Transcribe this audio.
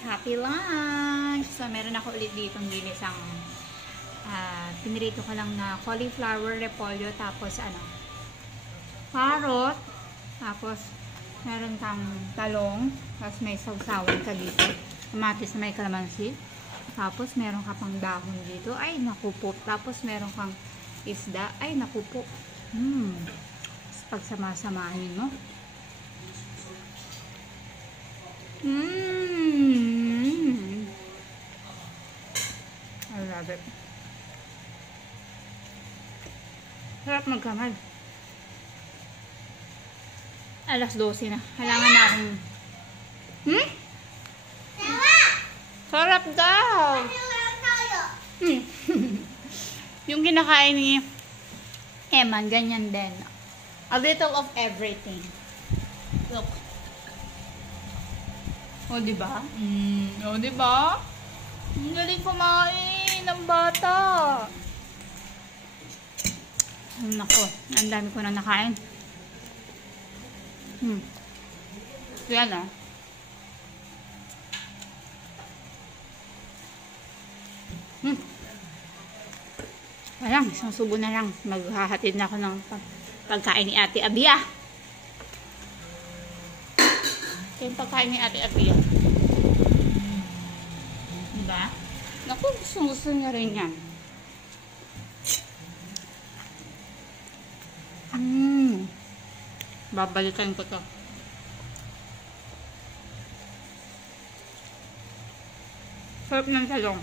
Happy lunch! So, meron ako ulit ditong ginisang pinirito ko lang na cauliflower, repolyo, tapos carrot, tapos meron kang talong, tapos may sausawan ka dito, kamatis na may kalamansi, tapos meron ka pang dahon dito, ay naku po, tapos meron kang isda, ay naku po. Pagsama-samahin mo. I love it. Sarap magkamay. Alas 12 na. Kailangan na akong... Sarap daw! Yung kinakain ni Eman, ganyan din. A little of everything. Look. O, diba? O, diba? Ang galing kumain ng bata. Nako, ang dami ko na nakain. Yan o. Ayan, isang subo na lang. Maghahatid na ako ng pagkain ni Ate Abia. Ito yung pagkain ni Ate Abia. Diba? Naku, gusto niya rin yan. Babalikan ko to. Sarap ng talong.